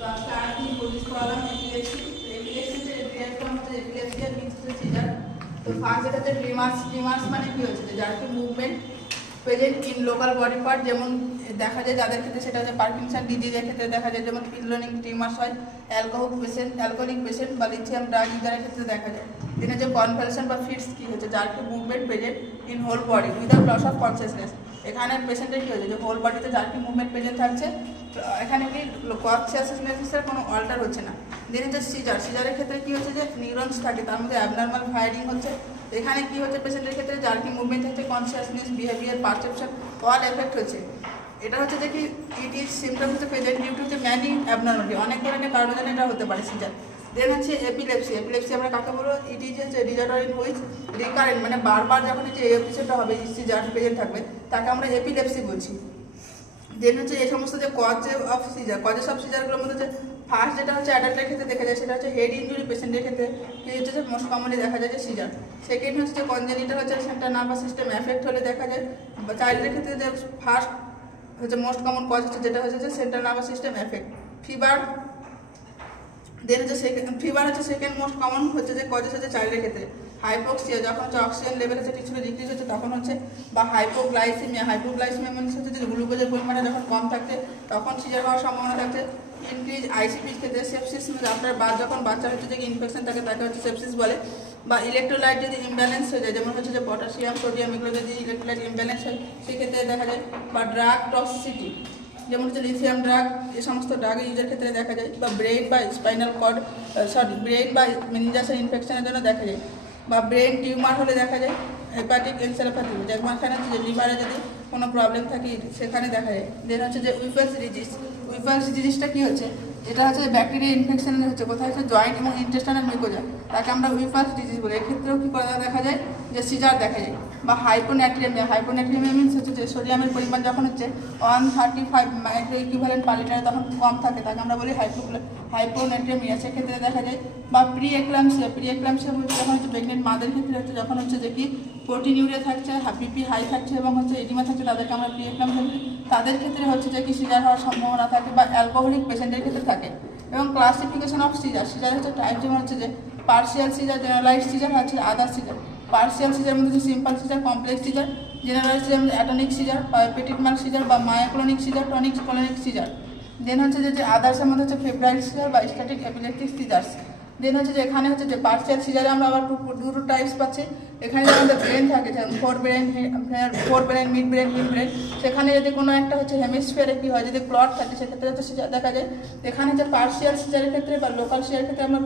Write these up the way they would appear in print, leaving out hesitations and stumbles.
তো আজকে আর কি পরিবেশ করালাম এপিলেপসি। এপিলেপসিতে রিয়াকশন হচ্ছে এপিলেপসি আর মিক্সড সিজার। তো ফার্স্ট যেটা হচ্ছে ট্রিমার্স মানে কি হচ্ছে যে যার কি movement present in local body part, যেমন দেখা যায় যাদের ক্ষেত্রে সেটা হচ্ছে পার্কিনসন ডিজিজের ক্ষেত্রে দেখা যায়, যেমন পিলোনিক ট্রিমার্স হয় অ্যালকোহলিক পেশেন্ট বা লিথিয়াম ড্রাগ ইউজারের ক্ষেত্রে দেখা যায়। দিনে যে কনভালশন বা ফিটস কি হচ্ছে যার কি movement present in whole body without loss of consciousness. এখানে পেশেন্টের কী হচ্ছে যে হোল বডিতে যার কি মুভমেন্ট প্রেজেন্ট থাকছে, এখানে কি কনসিয়াসনেসের কোনো অল্টার হচ্ছে না। দিনে যে সিজারের ক্ষেত্রে কী হচ্ছে যে নিউরনস থাকে, তার মধ্যে অ্যাবনর্মাল ফায়ারিং হচ্ছে। এখানে কি হচ্ছে পেশেন্টের ক্ষেত্রে যার কি মুভমেন্ট হচ্ছে consciousness, behaviour, perception all effect হচ্ছে। এটা হচ্ছে যে কি ইট ইজ সিমটম হচ্ছে প্রেজেন্ট ডিউ টু হচ্ছে ম্যানি অ্যাবনর্মালিটি, অনেক ধরনের কারণের জন্য এটা হতে পারে সিজার। দেন হচ্ছে এপিলেপসি আমরা কাকে বলবো? ইট ইজ হচ্ছে ডিজঅর্ডার ইন হুইচ রিকারেন্ট মানে বারবার যখন হচ্ছে এই এপিসোডটা হবে সিজার প্রেজেন্ট থাকবে তাকে আমরা এপিলেপসি বলছি। দেন হচ্ছে এই সমস্ত যে কজেস অফ সিজারগুলোর মধ্যে হচ্ছে ফার্স্ট যেটা হচ্ছে অ্যাডাল্টের ক্ষেত্রে দেখা যায় সেটা হচ্ছে হেড ইঞ্জুরি পেশেন্টের ক্ষেত্রে কি হচ্ছে যে মোস্ট কমনলি দেখা যায় যে সিজার। সেকেন্ড হচ্ছে যে কনজেনিটাল হচ্ছে সেন্ট্রাল নার্ভাস সিস্টেম এফেক্ট হলে দেখা যায়। চাইল্ডের ক্ষেত্রে যে ফার্স্ট হচ্ছে মোস্ট কমন কজ হচ্ছে যেটা হচ্ছে যে central nervous system effect. Fever হচ্ছে সেকেন্ড মোস্ট কমন হচ্ছে যে কজেস হচ্ছে চাইল্ডের ক্ষেত্রে। হাইপোক্সিয়া যখন হচ্ছে অক্সিজেন লেভেল হচ্ছে কিছুটা ডিক্রিজ হচ্ছে তখন হচ্ছে, বা হাইপোগ্লাইসিমিয়া মানে হচ্ছে যে গ্লুকোজের পরিমাণে যখন কম থাকছে তখন সিজার হওয়ার সম্ভাবনা থাকছে। ইনক্রিজ আইসিপির ক্ষেত্রে সেপসিস আপনার যখন বাচ্চার হচ্ছে যে ইনফেকশন থাকে তাকে হচ্ছে সেপসিস বলে। বা ইলেকট্রোলাইট যদি ইমব্যালেন্স হয়ে যায়, যেমন হচ্ছে যে পটাশিয়াম সোডিয়াম এগুলো যদি ইলেকট্রোলাইট ইমব্যালেন্স হয় সেক্ষেত্রে দেখা যায়। বা ড্রাগ টক্সিসিটি যেমন হচ্ছে লিথিয়াম ড্রাগ, এই সমস্ত ড্রাগ ইউজের ক্ষেত্রে দেখা যায়। বা ব্রেন বা স্পাইনাল কর্ড ব্রেন বা মেনিনজাসের ইনফেকশনের জন্য দেখা যায়। বা ব্রেন টিউমার হলে দেখা যায়। হেপাটিক এনসেফ্যালাইটিস যেমন এখানে হচ্ছে যে লিভারে যদি কোনো প্রবলেম থাকে সেখানে দেখা যায়। দেন হচ্ছে যে উইফার্স ডিজিজটা কী হচ্ছে, এটা হচ্ছে ব্যাকটেরিয়া ইনফেকশনের হচ্ছে কোথায় হচ্ছে জয়েন্ট এবং ইন্টেস্টাইনাল মিউকোজা, তাকে আমরা উইফার্স ডিজিজ বলি। এক্ষেত্রেও কী করা দেখা যায় যে সিজার দেখা যায়। বা হাইপোন্যাট্রিয়ামিয়া মিনস হচ্ছে যে সোডিয়ামের পরিমাণ যখন হচ্ছে 135 মাইক্রো ইকুইভ্যালেন্ট পার লিটারে তখন কম থাকে তাকে আমরা বলি হাইপোন্যাট্রিয়ামিয়া, সেক্ষেত্রে দেখা যায়। বা প্রি এক্লাম্পসিয়া বলতে যখন হচ্ছে প্রেগনেন্ট মাদের ক্ষেত্রে হচ্ছে যখন হচ্ছে যে কি প্রোটিনিউরিয়া থাকছে, বিপি হাই থাকছে এবং হচ্ছে এডিমা থাকছে তাদেরকে আমরা প্রি এক্লাম্পসিয়া বলি। তাদের ক্ষেত্রে হচ্ছে যে কি সিজার হওয়ার সম্ভাবনা থাকে। বা অ্যালকোহলিক পেশেন্টের ক্ষেত্রে থাকে। এবং ক্লাসিফিকেশন অফ সিজার হচ্ছে টাইপ, যেমন হচ্ছে যে পার্সিয়াল সিজার, জেনারেলাইজড সিজার হচ্ছে আদার সিজার। পার্সিয়াল সিজার মধ্যে হচ্ছে simple seizure, complex seizure. Generalised seizure মধ্যে অ্যাটনিক সিজার, পেটিটমাল সিজার বা myoclonic seizure, tonic clonic seizure. Then হচ্ছে যে আদার্সের মধ্যে হচ্ছে ফেব্রাইল সিজার বা স্ট্যাটিক এপিলেপটিক সিজার্স। দেন হচ্ছে যে এখানে হচ্ছে যে পার্সিয়াল সিজারে আমরা আবার দুটো টাইপস পাচ্ছি। এখানে যে আমাদের ব্রেন থাকে, যেমন ফোর ব্রেন মিড ব্রেন সেখানে যদি কোনো একটা হচ্ছে হেমিস্ফিয়ারে কী হয় যদি ক্লট থাকে সেক্ষেত্রে হচ্ছে সিজার দেখা যায়। এখানে যে পার্সিয়াল সিজারের ক্ষেত্রে বা লোকাল সিজারের ক্ষেত্রে আমরা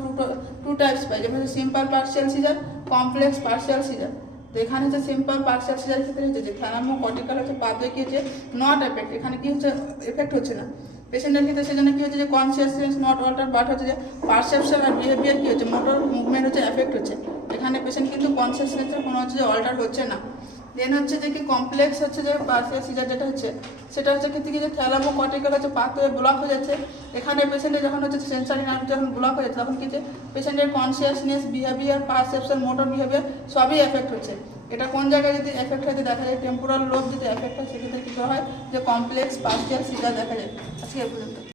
টু টাইপস পাই, যেমন হচ্ছে simple partial seizure, complex partial seizure. তো এখানে হচ্ছে সিম্পল পার্সিয়াল সিজারের ক্ষেত্রে হচ্ছে যে থ্যালামোকর্টিক্যাল হচ্ছে পাথওয়ে কি হচ্ছে নট এফেক্ট, এখানে কি হচ্ছে এফেক্ট হচ্ছে না পেশেন্টের ক্ষেত্রে। সেজন্য কি হচ্ছে যে কনসিয়াসনেস নট অল্টার, বাট হচ্ছে যে পারসেপশন আর বিহেভিয়ার কি হচ্ছে মোটর মুভমেন্ট হচ্ছে এফেক্ট হচ্ছে। এখানে পেশেন্ট কিন্তু কনসিয়াসনেসের কোনো হচ্ছে যে অল্টার হচ্ছে না। দেন হচ্ছে যে কি কমপ্লেক্স হচ্ছে যে পার্সিয়াল সিজার যেটা হচ্ছে সেটা হচ্ছে ক্ষেত্রে কি যে থ্যালামোকর্টিক্যাল হচ্ছে পাথওয়ে ব্লক হয়ে যাচ্ছে। এখানে পেশেন্টের যখন হচ্ছে সেন্সারি নার্ভ যখন ব্লক হয়ে যাচ্ছে তখন কি যে পেশেন্টের consciousness, behaviour, perception, motor behaviour সবই এফেক্ট হচ্ছে। এটা কোন জায়গায় যদি এফেক্ট হয় দেখা যায় টেম্পোরাল লোব যদি এফেক্ট হয় সেক্ষেত্রে কী হয় যে কমপ্লেক্স পার্সিয়াল সিজার দেখা যায়। আজকে এ পর্যন্ত।